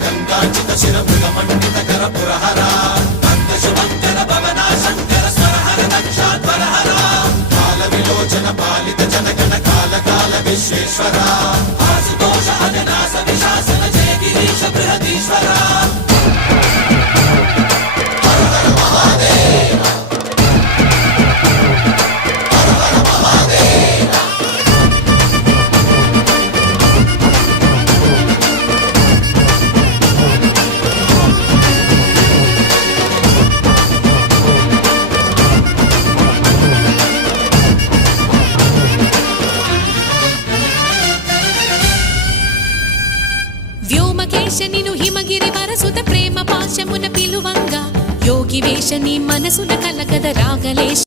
గంగాచిత శిరమృగమండిత కర పురహర భక్త శుభంకర భవన శంకర స్వరహర దక్షాధ్వరహర కాల విలోచన పాలిత జనగణ కాల కాల విశ్వేశ్వర ఆశుతోష అజనాస విశాసన జయ గిరీశ బృహదీశ్వర వ్యోమకేశ నిను హిమగిరి వరసుత ప్రేమ పాశమున పిలువంగా యోగి వేష నీ మనసున కలగద రాగలేశ